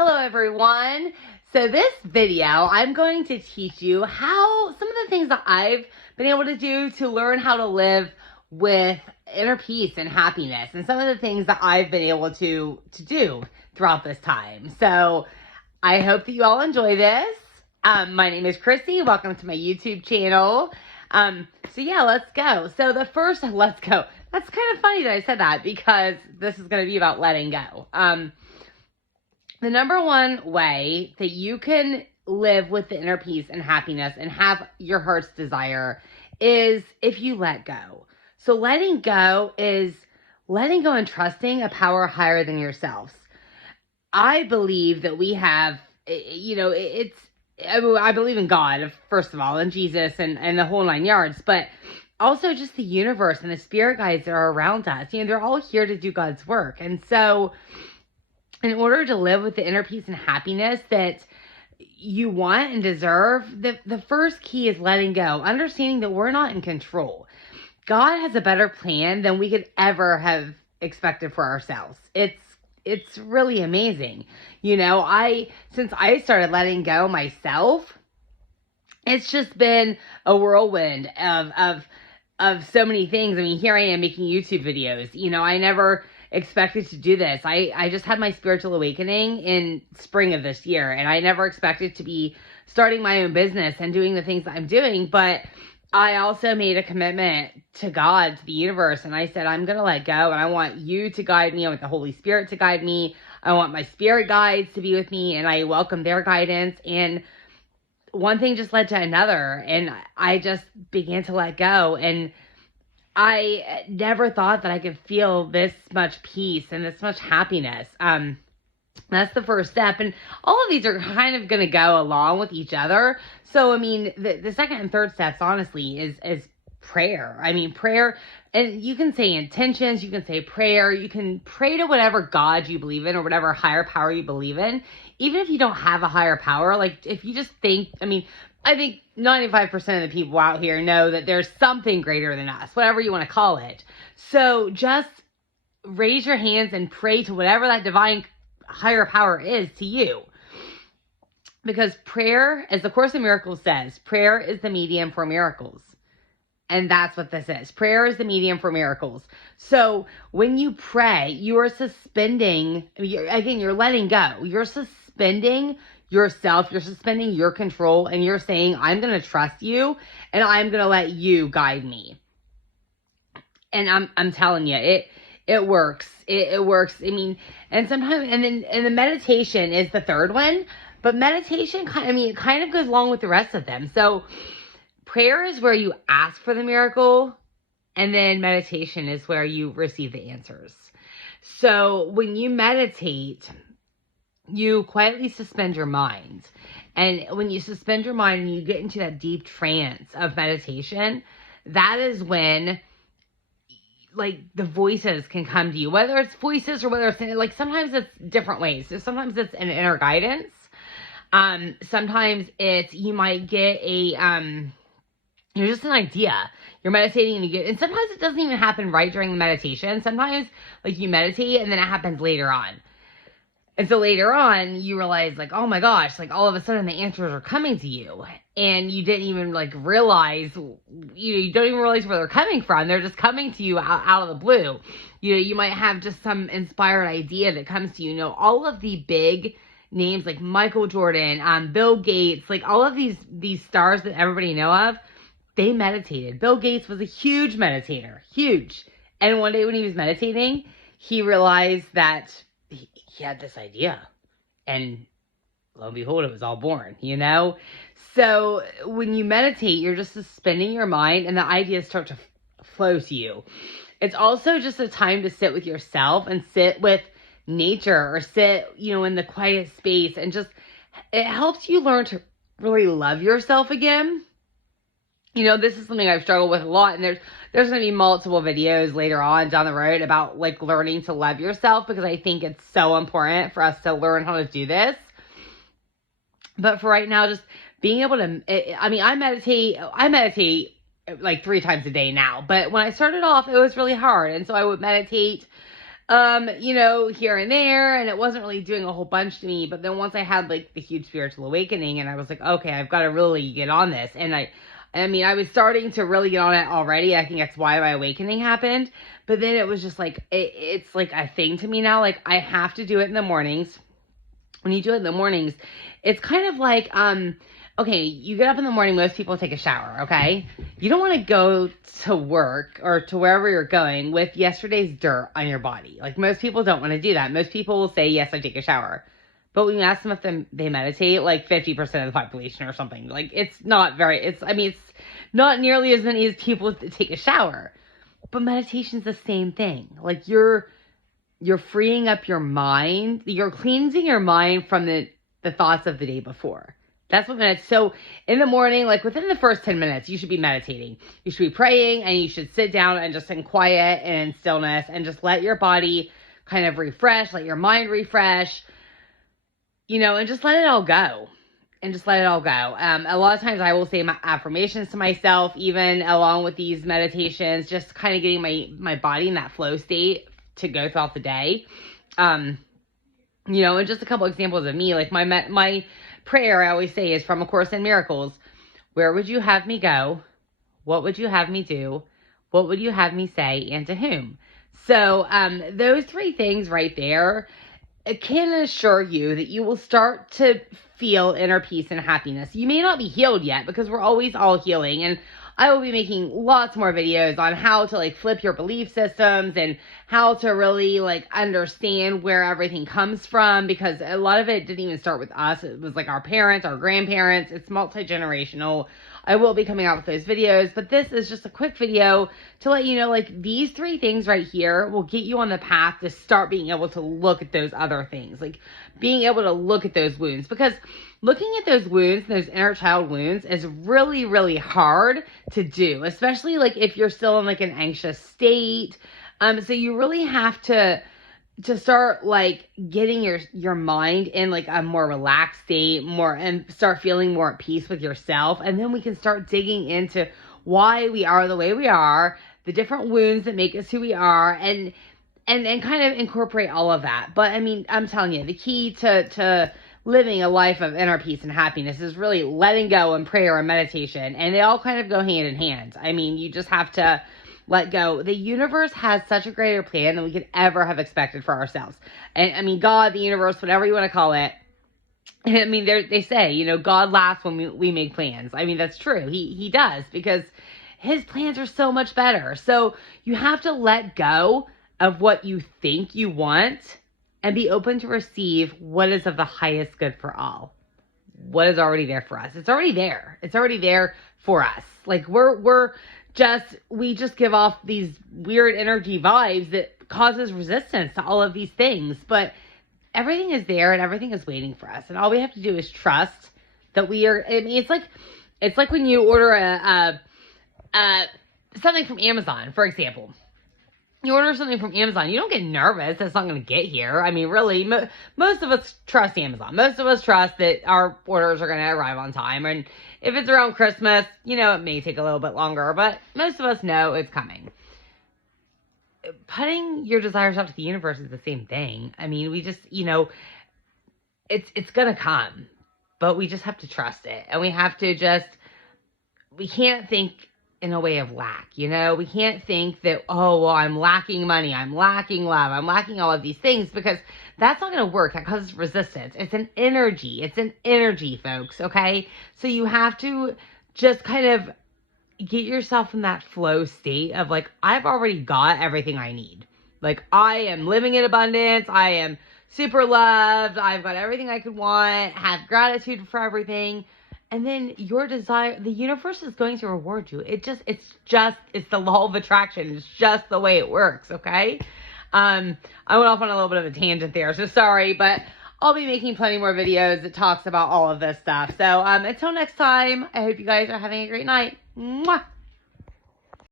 Hello everyone. So this video, I'm going to teach you how some of the things that I've been able to do to learn how to live with inner peace and happiness, and some of the things that I've been able to do throughout this time. So I hope that you all enjoy this. My name is Chrissy. Welcome to my YouTube channel. So yeah, let's go. So the first, let's go. That's kind of funny that I said that because this is going to be about letting go. The number one way that you can live with the inner peace and happiness and have your heart's desire is if you let go. So letting go is letting go and trusting a power higher than yourselves. I believe that we have, I believe in God, first of all, and Jesus and the whole 9 yards, but also just the universe and the spirit guides that are around us. They're all here to do God's work. And so in order to live with the inner peace and happiness that you want and deserve, the first key is letting go, understanding that we're not in control. God has a better plan than we could ever have expected for ourselves. It's really amazing. Since I started letting go myself, it's just been a whirlwind of so many things. I mean, here I am making YouTube videos. I never expected to do this. I just had my spiritual awakening in spring of this year, and I never expected to be starting my own business and doing the things that I'm doing, but I also made a commitment to God, to the universe, and I said, I'm going to let go, and I want you to guide me. I want the Holy Spirit to guide me. I want my spirit guides to be with me, and I welcome their guidance, and one thing just led to another, and I just began to let go, and I never thought that I could feel this much peace and this much happiness. That's the first step. And all of these are kind of going to go along with each other. So, I mean, the second and third steps, honestly, is prayer. I mean, prayer, and you can say intentions, you can say prayer, you can pray to whatever God you believe in or whatever higher power you believe in. Even if you don't have a higher power, like if you just think, I think 95% of the people out here know that there's something greater than us, whatever you want to call it. So just raise your hands and pray to whatever that divine higher power is to you. Because prayer, as the Course in Miracles says, prayer is the medium for miracles. And that's what this is. Prayer is the medium for miracles. So when you pray, you are suspending, you're letting go. You're suspending yourself, you're suspending your control, and you're saying, I'm going to trust you, and I'm going to let you guide me. And I'm telling you, it works. It works. And sometimes, and the meditation is the third one, but meditation, it kind of goes along with the rest of them. So prayer is where you ask for the miracle, and then meditation is where you receive the answers. So when you meditate, you quietly suspend your mind. And when you suspend your mind and you get into that deep trance of meditation, that is when the voices can come to you, whether it's voices or whether it's sometimes it's different ways. So sometimes it's an inner guidance. Sometimes it's, you might get just an idea. You're meditating and sometimes it doesn't even happen right during the meditation. Sometimes you meditate and then it happens later on. And so later on, you realize, oh my gosh, all of a sudden the answers are coming to you. And you didn't even, realize, you don't even realize where they're coming from. They're just coming to you out of the blue. You might have just some inspired idea that comes to you. All of the big names like Michael Jordan, Bill Gates, all of these stars that everybody know of, they meditated. Bill Gates was a huge meditator, huge. And one day when he was meditating, he realized that he had this idea, and lo and behold, it was all born, So when you meditate, you're just suspending your mind and the ideas start to flow to you. It's also just a time to sit with yourself and sit with nature or sit, in the quiet space, and just, it helps you learn to really love yourself again. This is something I've struggled with a lot, and there's going to be multiple videos later on down the road about learning to love yourself, because I think it's so important for us to learn how to do this. But for right now, just being able to, I meditate 3 times a day now, but when I started off, it was really hard. And so I would meditate here and there, and it wasn't really doing a whole bunch to me. But then once I had like the huge spiritual awakening, and I was like, okay, I've got to really get on this. And I was starting to really get on it already. I think that's why my awakening happened. But then it was just like, it's like a thing to me now. Like, I have to do it in the mornings. When you do it in the mornings, it's kind of like, okay, you get up in the morning, most people take a shower, okay? You don't want to go to work or to wherever you're going with yesterday's dirt on your body. Like, most people don't want to do that. Most people will say, yes, I take a shower. But when you ask them if they meditate, like 50% of the population or something, like, it's not not nearly as many as people that take a shower. But meditation's the same thing. Like, you're freeing up your mind. You're cleansing your mind from the thoughts of the day before. That's what minutes. So in the morning, like within the first 10 minutes, you should be meditating. You should be praying, and you should sit down and just in quiet and in stillness and just let your body kind of refresh, let your mind refresh, and just let it all go. And just let it all go. A lot of times I will say my affirmations to myself, even along with these meditations, just kind of getting my body in that flow state to go throughout the day. And just a couple examples of me, like my prayer I always say is from A Course in Miracles. Where would you have me go? What would you have me do? What would you have me say, and to whom? So those three things right there can assure you that you will start to feel inner peace and happiness. You may not be healed yet, because we're always all healing, and I will be making lots more videos on how to like flip your belief systems and how to really like understand where everything comes from, because a lot of it didn't even start with us. It was like our parents, our grandparents. It's multi-generational. I will be coming out with those videos, but this is just a quick video to let you know, like, these three things right here will get you on the path to start being able to look at those other things, like being able to look at those wounds, because looking at those wounds, those inner child wounds, is really, really hard to do, especially like if you're still in like an anxious state. So you really have to start like getting your mind in like a more relaxed state, and start feeling more at peace with yourself. And then we can start digging into why we are the way we are, the different wounds that make us who we are, and kind of incorporate all of that. But I mean, I'm telling you, the key to living a life of inner peace and happiness is really letting go and prayer and meditation. And they all kind of go hand in hand. I mean, you just have to let go. The universe has such a greater plan than we could ever have expected for ourselves. And I mean, God, the universe, whatever you want to call it. I mean, they say, God laughs when we make plans. I mean, that's true. He does, because his plans are so much better. So you have to let go of what you think you want and be open to receive what is of the highest good for all. What is already there for us. It's already there. It's already there for us. Like we just give off these weird energy vibes that causes resistance to all of these things. But everything is there and everything is waiting for us. And all we have to do is trust that we are, I mean, it's like when you order something from Amazon, for example. You order something from Amazon, you don't get nervous that it's not going to get here. I mean, really, most of us trust Amazon. Most of us trust that our orders are going to arrive on time. And if it's around Christmas, it may take a little bit longer, but most of us know it's coming. Putting your desires out to the universe is the same thing. I mean, we just, it's going to come, but we just have to trust it. And we have to we can't think in a way of lack, we can't think that, oh, well, I'm lacking money, I'm lacking love, I'm lacking all of these things, because that's not going to work. That causes resistance. It's an energy, folks. Okay. So you have to just kind of get yourself in that flow state of like, I've already got everything I need. Like, I am living in abundance. I am super loved. I've got everything I could want, have gratitude for everything. And then your desire, the universe is going to reward you. It's the law of attraction. It's just the way it works, okay? I went off on a little bit of a tangent there, so sorry, but I'll be making plenty more videos that talks about all of this stuff. So until next time, I hope you guys are having a great night. Mwah!